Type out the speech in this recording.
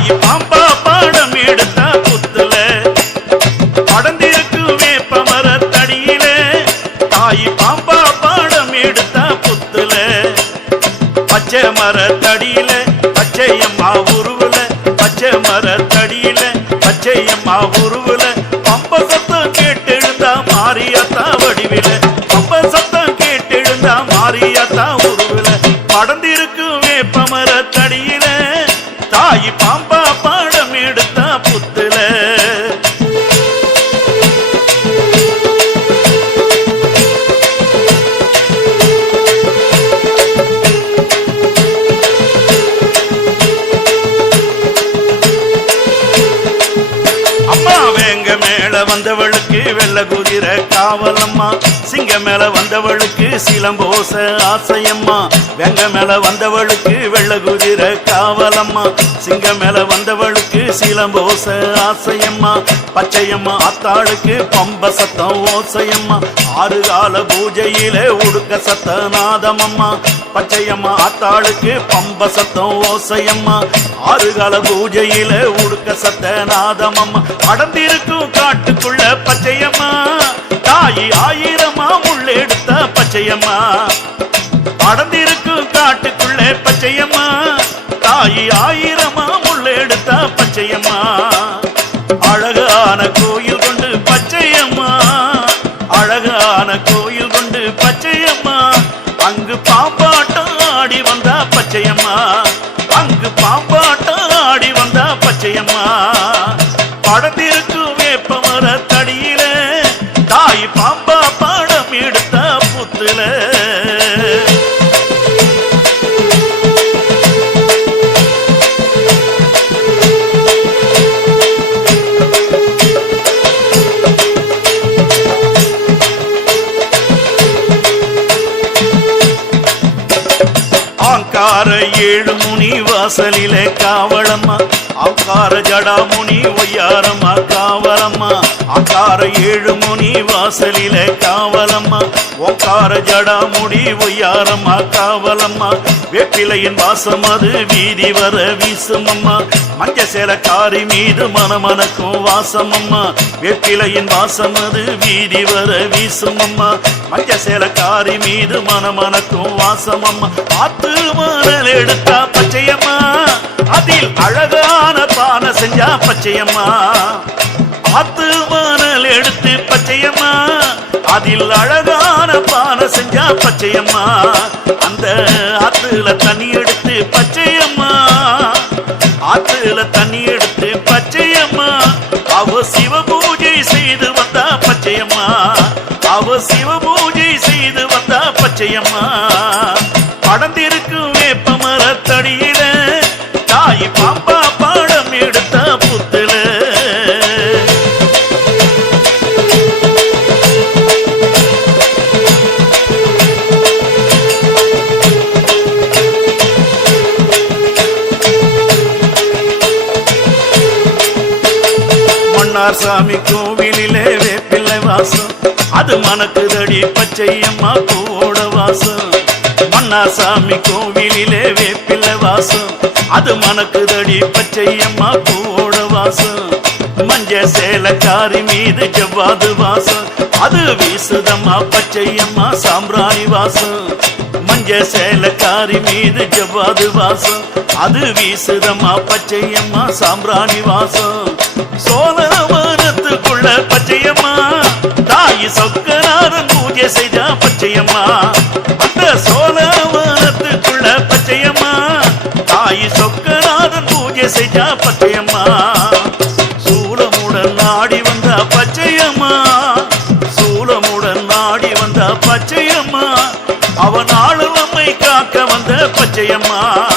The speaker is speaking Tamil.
தாய் பாம்பா பாடம் எடுத்த புத்துல படந்திருக்கு வேப்ப மரத்தடியில தாய் பாம்பா பாடம் எடுத்த புத்துல பச்சை மரத்தடியில பச்சையம்மா உருவுல. பச்சை மரத்தடியில பச்சையம்மா உருவுல. மேல வந்தவளுக்கு வெள்ள குதிரை காவலம்மா. சிங்க மேல வந்தவளுக்கு சிலம்போச ஆசையம்மா. வெங்க மேல வந்தவளுக்கு வெள்ள குதிரை காவலம்மா. சிங்க மேல வந்தவளுக்கு சிலம்போச ஆசையம்மா. பச்சையம்மா அத்தாளுக்கு பம்ப சத்தம் ஓசையம்மா. ஆறு கால பூஜையிலே உடுக்க சத்த நாதமம்மா பச்சையம்மா அத்தாளுக்கு பம்ப சத்தம் ஓசையம்மா. ஆறு கால பூஜையிலே உடுக்க சத்த நாதமம்மா அடர்ந்திருக்கும் காட்டுக்குள்ள பச்சையம்மா. தாயி ஆயிரமா முள்ளெடுத்த பச்சையம்மா. அடர்ந்திருக்கும் காட்டுக்குள்ளே பச்சையம்மா. தாயி ஆயிரமா முள்ளெடுத்த பச்சையம்மா? அழகான கோயில் கொண்டு பச்சையம்மா. அழகான கோயில் கொண்டு பச்சையம்மா. அங்கு பாம்பாட்டம் ஆடி வந்தா பச்சையம்மா. அங்கு பாம்பாட்டம் ஆடி வந்தா பச்சையம்மா. படத்திற்கு ஏழு முனி வாசலிலே காவலம்மா. ஆங்கார ஜடாமுனி ஒய்யாரம்மா காவலம்மா. ஆங்கார ஏழு முனி வாசலில காவலம்மா. ஓங்கார ஜடாமுடி ஒய்யாரம்மா காவலம்மா. வேப்பிலையின் வாசம் அது வீதி வர வீசுமம்மா. மஞ்ச சேலக்காரி மீது மனமனக்கும் வாசமம்மா. வேப்பிலையின் வாசம் அது வீதி வர வீசுமம்மா. மஞ்ச சேலக்காரி மீது மனமனக்கும் வாசமம்மா. ஆத்து மணல் எடுத்தா பச்சையம்மா. அதில் அழகான பானை செஞ்சா பச்சையம்மா. ஆத்து மணல் எடுத்து பச்சையம்மா. அதில் அழகான பானை செஞ்சா பச்சையம்மா. அந்த ஆத்துல தண்ணி எடுத்து பச்சையம்மா. ஆத்துல தண்ணி எடுத்து பச்சையம்மா. அவ சிவ பூஜை செய்து வந்தா பச்சையம்மா. அவ சிவ பூஜை செய்து வந்தா பச்சையம்மா. படந்திருக்கும் மன்னார் சாமி கோவிலிலே வேப்பிள்ளை வாசம். அது மணக்குதடி பச்சையம்மா பூவோட வாசம். மன்னார் சாமி கோவிலிலே வேப்பிள்ளை வாசம். அது மணக்குதடி பச்சையம்மா பூவோட வாசம். மஞ்ச சேலக்காரி மீது ஜவ்வாது வாசம். அது வீசுதம்மா பச்சையம்மா சாம்பிராணி வாசம். மஞ்ச சேலக்காரி மீது ஜவ்வாது வாசம். அது வீசுதம்மா பச்சையம்மா சாம்பிராணி வாசம். சோழ உள்ள பச்சையம்மா. தாய் சொக்கநாதன் பூஜை செய்தா பச்சையம்மா. அந்த சோழவனத்துக்குள்ள பச்சையம்மா. தாய் சொக்கநாதன் பூஜை செய்தா பச்சையம்மா. சூலமுடன் நாடி வந்த பச்சையம்மா. சூலமுடன் நாடி வந்த பச்சையம்மா. அவன் ஆளு நம்மை காக்க வந்த பச்சையம்மா.